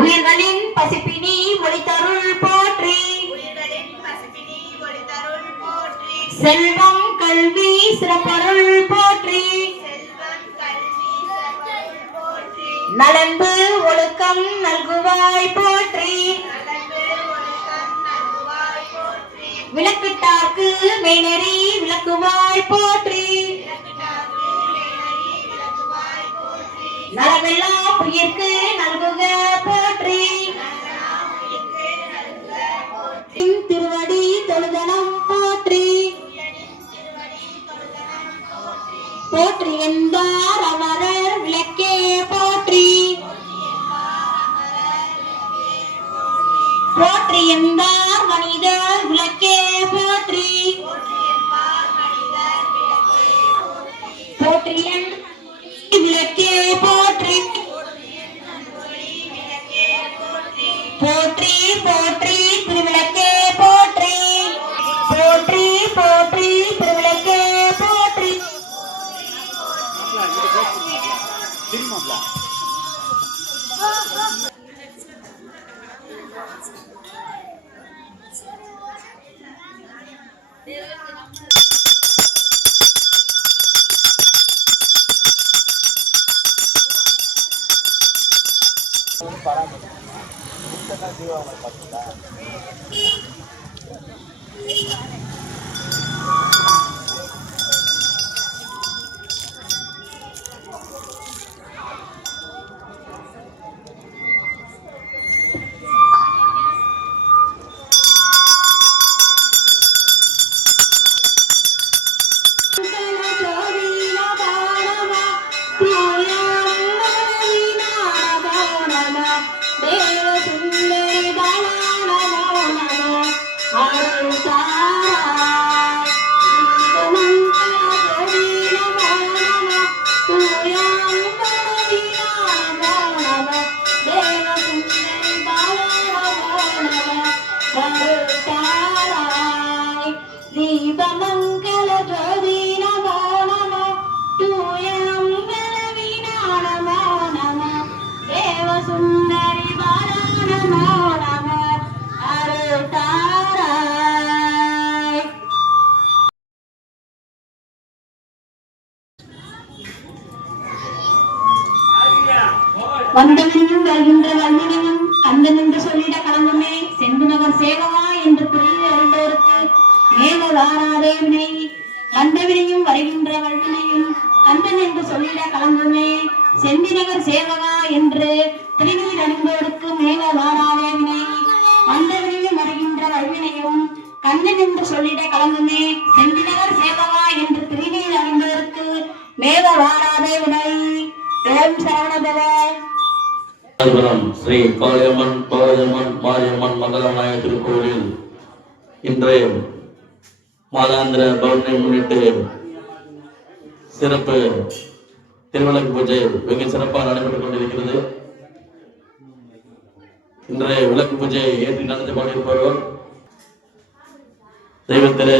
உயிர்களின் பசிப்பினி ஒளித்தருள் போற்றி. செல்வம் கல்வி சிறப்பருள் போற்றி. நலன்பு ஒழுக்கம் நல்குவாய் போற்றி. விளக்கிட்டார்க்கு மெய்நெறி விளக்குவாய் போற்றி. நலமெல்லாம் உயிர்க்கு நல்குக போற்றி. திருவடி தொழுதனம் போற்றி. போற்றி என்பார் அமரர் விளக்கே போற்றி. போற்றி என்பார் மனிதர் விளக்கே போற்றி. போற்றி விளக்கே போற்றி. போற்றி போற்றி திருவிளக்கே போற்றி. போற்றி போற்றி திருவிளக்கே போற்றி. தீபமங்கல ஜோதி நமோ நம. தூயமங்கல வீணா நமோ நம. தேவசுந்தரி பாலா நமோ நம. அருள்தாராய். வந்தவனும் வருகின்ற வல்வினையும் கந்தன் என்று சொல்லிட கலங்குமே. செந்து நகர் சேவகா என்று புரிய அறிந்தோருக்கு மேல வாராதே வினை. வந்தவினையும் வருகின்ற வல்வினையும் கந்தன் என்று சொல்லிட கலங்குமே. செந்திநகர் சேவகா என்று திருநீர் அணிந்தோருக்கு மேல வாராதே வினை. வந்தவினையும் வருகின்ற வல்வினையும் கந்தன் என்று சொல்லிட கலங்குமே. செந்திநகர் சேவகா என்று திருநீர் அணிந்தோருக்கு மேல வாராதே வினை. ஓம் சரவணபவ. ஸ்ரீ காளியம்மன் பகவதியம்மன் மாரியம்மன் மங்களநாயக திருக்கோவில் இன்றைய மாதாந்திர பௌர்ணமி முன்னிட்டு சிறப்பு திருவிளக்கு பூஜை வெகு சிறப்பாக நடைபெற்றுக் கொண்டிருக்கிறது. இன்றைய விளக்கு பூஜையை ஏற்றி நடத்தி கொண்டிருப்பவர்கள் தெய்வத்திலே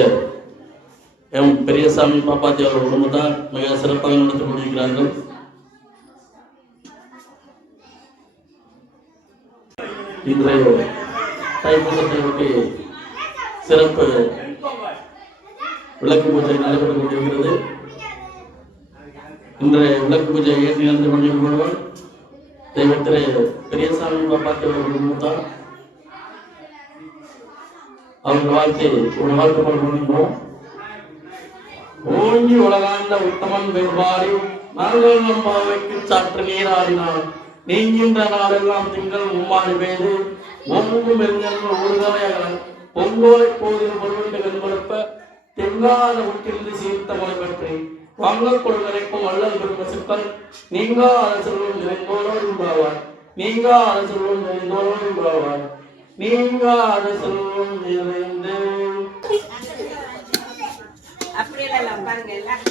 எம் பெரியசாமி பாப்பாத்தி அவர்கள் குடும்பத்தார் மிக சிறப்பாக நடத்தி கொண்டிருக்கிறார்கள். இன்றைய தைப்பூசத்தை ஒட்டி சிறப்பு விளக்கு பூஜை நடைபெற்றுக் கொண்டிருக்கிறது. இன்றைய விளக்கு பூஜை ஏற்றி நடந்து கொண்டிருப்பவர்கள் தெய்வத்திலே பெரியசாமி பாப்பாத்தி அவர்கள் குடும்பத்தார் அவர்கள் வாழ்க்கை ஒரு வாழ்க்கை கொண்டிருக்கிறோம். ஓங்கி உலகாண்ட உத்தமன் வெவ்வாறு நாங்கள் நம் பாவைக்கு சாற்று நீராடினார். நீங்கின்ற நாளெல்லாம் திங்கள் மும்மாறி பெய்து ஒன்றும் எரிஞ்சல் ஒருதலையாக பொங்கோலை போதில் பொருளுக்கு வெண்படுப்ப தெங்காத உற்றிருந்து சீர்த்த மொழி பற்றி வங்கக் கொள்கரைக்கும் வள்ளல் பெரும் சிப்பன் நீங்கா அரசர்களும் நிறைந்தோரோடு உண்டாவார். நீங்கா அரசர்களும் நிறைந்தோரோடு உண்டாவார். நீங்கா அரசர்களும் நிறைந்து அப்படியெல்லாம் பாருங்க எல்லாரும்